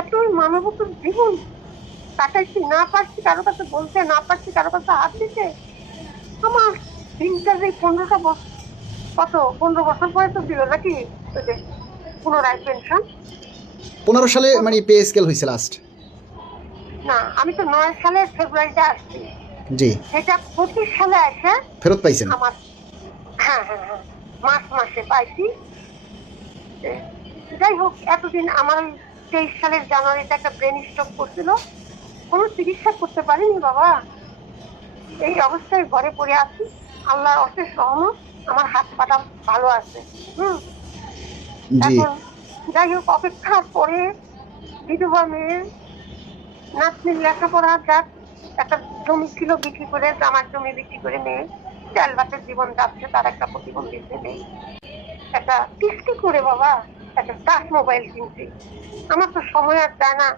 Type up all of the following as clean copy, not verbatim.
এতই মানবতার জীবন কাটাইছি, না পারছি কারো কাছে বলতে, না পারছি কারো কাছে হাত দিতে। আমার দিনটা যে 15টা বছর, কত 15 বছর পরে তো দিল নাকি ওই যে পুনরায় পেনশন। 15 সালে মানে পে স্কেল হয়েছে লাস্ট। না, আমি তো 9 সালের ফেব্রুয়ারিতে আসছি, জি, সেটা 25 সালে এসে ফেরত পাইছেন। আমার, হ্যাঁ হ্যাঁ হ্যাঁ, মার্চ মাসে পাইছি। যাই হোক, এতদিন আমার ওই 23 সালের জানুয়ারিতে একটা ব্রেন স্ট্রোক করছিল, কোনো চিকিৎসা করতে পারিনি বাবা। এই অবস্থায় ঘরে পড়ে আছি, আল্লাহর অশেষ রহমত, আমার হাত পাটা ভালো আছে। জি, এখন যাই হোক, অপেক্ষার পরে বিধবা মেয়ে, নাতনির লেখাপড়া যাক, একটা জমি ছিল বিক্রি করে, আমার জমি বিক্রি করে মেয়ে চাল ভাতের জীবন যাচ্ছে, তার একটা প্রতিবন্ধী নেই, একটা কিস্তি করে বাবা একটা টাচ মোবাইল কিনছি। আমার তো সময় আর যায় না,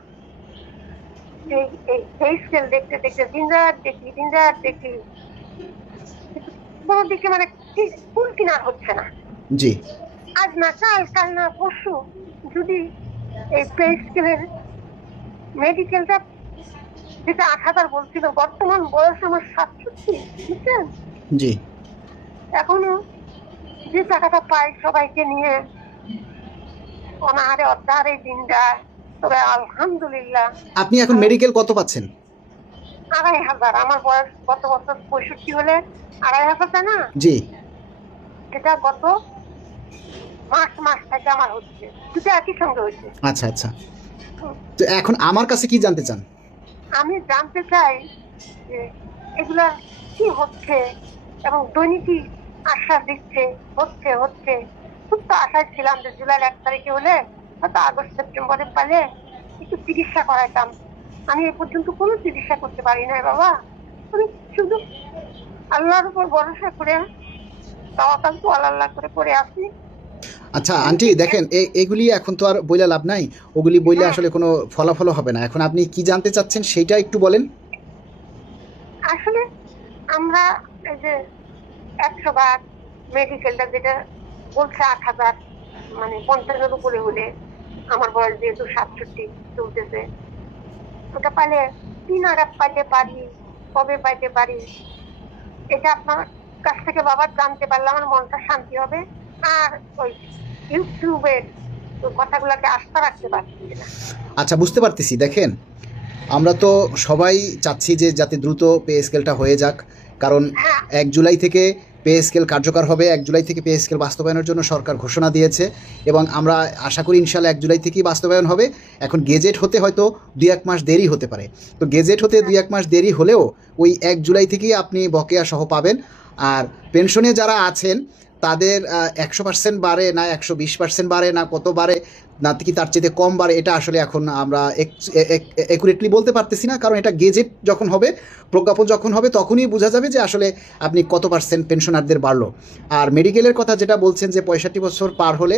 এই স্কেল দেখতে দেখতে দিন রাত দেখি কোনো দিকে মানে ফুল কিনার হচ্ছে না। জি, আজ না কাল, কাল না পরশু যদি এই পে স্কেলের মেডিকেলটা, যেটা 8,000 বলছিল, বর্তমান বয়স আমার 67, বুঝছেন? জি। এখনো যে টাকাটা পাই সবাইকে নিয়ে অনাহারে অর্ধাহারে দিন যায়, তবে আলহামদুলিল্লাহ। আপনি এখন মেডিকেল কত পাচ্ছেন? 2,500, আমার বয়স গত বছর 65 হলে 2,500 তাই না? জি। সেটা গত মাস থেকে আমার হচ্ছে, দুটো একই সঙ্গে হচ্ছে। আচ্ছা আচ্ছা। তো এখন আমার কাছে কি জানতে চান? আমি জানতে চাই যে এগুলা কি হচ্ছে, এবং দৈনিকই আশ্বাস দিচ্ছে হচ্ছে হচ্ছে। খুব তো আশায় ছিলাম যে জুলাই 1 তারিখে হলে হয়তো আগস্ট সেপ্টেম্বরে পালে একটু চিকিৎসা করাইতাম। আমি এ পর্যন্ত কোনো চিকিৎসা করতে পারি না বাবা। আমি শুধু আল্লাহর উপর ভরসা করে, তাওয়াক্কাল তো আল্লাহ করে পড়ে আছি। আচ্ছা আন্টি দেখেন, এগুলি এখন তো আর বইলা লাভ নাই, ওগুলি বইলে আসলে কোনো ফলাফল হবে না। এখন আপনি কি জানতে চাচ্ছেন সেইটা একটু বলেন। আসলে আমরা এই যে 100 ভাগ মেডিকেলটা যেটা বলছে 8,000, মানে 50-এর উপরে হলে, আমার বয়স যেহেতু 67 চলতেছে, ওটা পাইলে 3 আঘাত পাইতে পারি, কবে পাইতে পারি, এটা আপনার কাছ থেকে বাবা জানতে পারলে আমার মনটা শান্তি হবে। আর ওই ইউটিউবের কথাগুলোকে আস্থা রাখতে পারছি না। আচ্ছা বুঝতে পারতেছি। দেখেন, আমরা তো সবাই চাচ্ছি যে যাতে দ্রুত পে স্কেলটা হয়ে যাক, কারণ হ্যাঁ 1 জুলাই থেকে পে স্কেল কার্যকর হবে। 1 জুলাই থেকে পে স্কেল বাস্তবায়নের জন্য সরকার ঘোষণা দিয়েছে, এবং আমরা আশা করি ইনশাল্লাহ 1 জুলাই থেকেই বাস্তবায়ন হবে। এখন গেজেট হতে হয়তো 2-1 মাস দেরি হতে পারে। তো গেজেট হতে 2-1 মাস দেরি হলেও ওই 1 জুলাই থেকেই আপনি বকেয়া সহ পাবেন। আর পেনশনে যারা আছেন তাদের 100% বাড়ে না 120% বাড়ে না কত বাড়ে না কি তার চেয়ে কম বাড়ে, এটা আসলে এখন আমরা অ্যাকুরেটলি বলতে পারতেছি না, কারণ এটা গেজেট যখন হবে, প্রজ্ঞাপন যখন হবে, তখনই বোঝা যাবে যে আসলে আপনি কত পার্সেন্ট পেনশনারদের বাড়লো। আর মেডিকেলের কথা যেটা বলছেন যে 65 বছর পার হলে,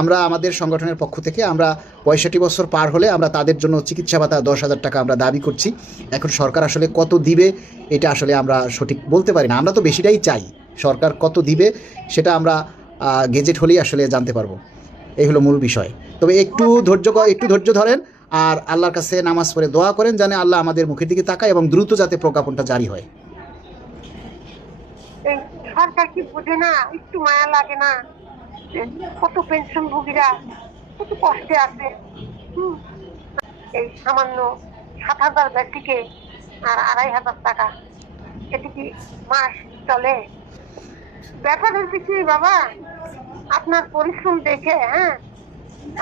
আমরা আমাদের সংগঠনের পক্ষ থেকে আমরা 65 বছর পার হলে আমরা তাদের জন্য চিকিৎসা ভাতা 10,000 টাকা আমরা দাবি করছি। এখন সরকার আসলে কত দিবে এটা আসলে আমরা সঠিক বলতে পারি না। আমরা তো বেশিটাই চাই, সরকার কত দিবে সেটা আমরা গেজেট হলেই আসলে জানতে পারবো। এই হলো মূল বিষয়। তবে একটু ধৈর্য ধরেন, আর আল্লাহর কাছে নামাজ পড়ে দোয়া করেন যেন আল্লাহ আমাদের মুখের দিকে তাকায় এবং দ্রুত যাতে প্রজ্ঞাপনটা জারি হয়। এই সরকার কি বোঝে না? একটু মায়া লাগে না যে কত পেনশন ভোগীরা কত কষ্টে আছে? এই সামান্য 7,000 ব্যক্তিকে আর 2,500 টাকা, এতে কি মাস চলে? ব্যাপার হচ্ছে কি বাবা, আপনার পরিশ্রম দেখে, হ্যাঁ,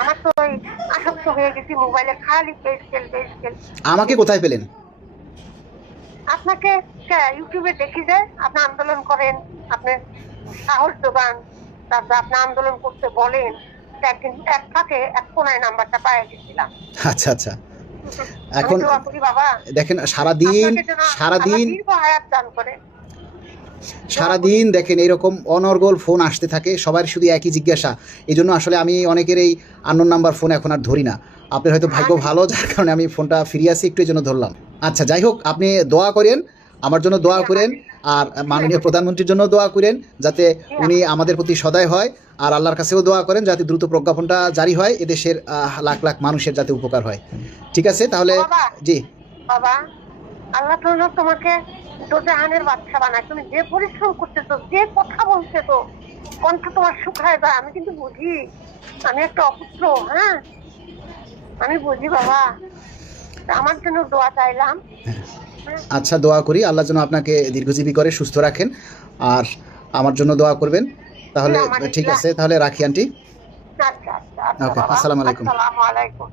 আমার তো ওই আসক্ত হয়ে গেছি মোবাইলে, খালি পে স্কেল। আমাকে কোথায় পেলেন? আপনাকে ইউটিউবে দেখি যে আপনি আন্দোলন করেন, আপনি সাহস যোগান, তারপর আপনি আন্দোলন করতে বলেন। একদিন এক ফাঁকে এক কোনায় নাম্বারটা পাই গেছিলাম। আচ্ছা আচ্ছা। এখন আমি দোয়া করি বাবা, দেখেন সারাদিন আপনাকে যেন আল্লাহ দীর্ঘ হায়াত দান করে। সারাদিন দেখেন এইরকম অনর্গল ফোন আসতে থাকে, সবার শুধু একই জিজ্ঞাসা। এই জন্য আসলে আমি অনেকের এই আননোন নাম্বার ফোন এখন আর ধরি না। আপনার হয়তো ভাগ্য ভালো, যার কারণে আমি ফোনটা ফিরিয়ে আসি একটু, এই জন্য ধরলাম। আচ্ছা যাই হোক, আপনি দোয়া করেন আমার জন্য দোয়া করেন, আর মাননীয় প্রধানমন্ত্রীর জন্য দোয়া করেন যাতে উনি আমাদের প্রতি সদয় হয়, আর আল্লাহর কাছেও দোয়া করেন যাতে দ্রুত প্রজ্ঞাপনটা জারি হয়, এদেশের লাখ লাখ মানুষের যাতে উপকার হয়। ঠিক আছে তাহলে। বাবা, জি বাবা, আল্লাহ তো তোমাকে দোজাহানের বাচ্চা বানায়। তুমি যে পরিশ্রম করতেছো, যে কথা বলতেছো, কণ্ঠ তোমার শুকায় যায়। আমি কিন্তু বুঝি, আমি একটা অপুত্র। হ্যাঁ, আমি বুঝি বাবা। আমার জন্য দোয়া চাইলাম। আচ্ছা, দোয়া করি আল্লাহ যেন আপনাকে দীর্ঘজীবী করে সুস্থ রাখেন, আর আমার জন্য দোয়া করবেন। তাহলে ঠিক আছে, তাহলে রাখি আন্টি। আচ্ছা আচ্ছা আচ্ছা ওকে, বাবা। আসসালামু আলাইকুম। আসসালামু আলাইকুম।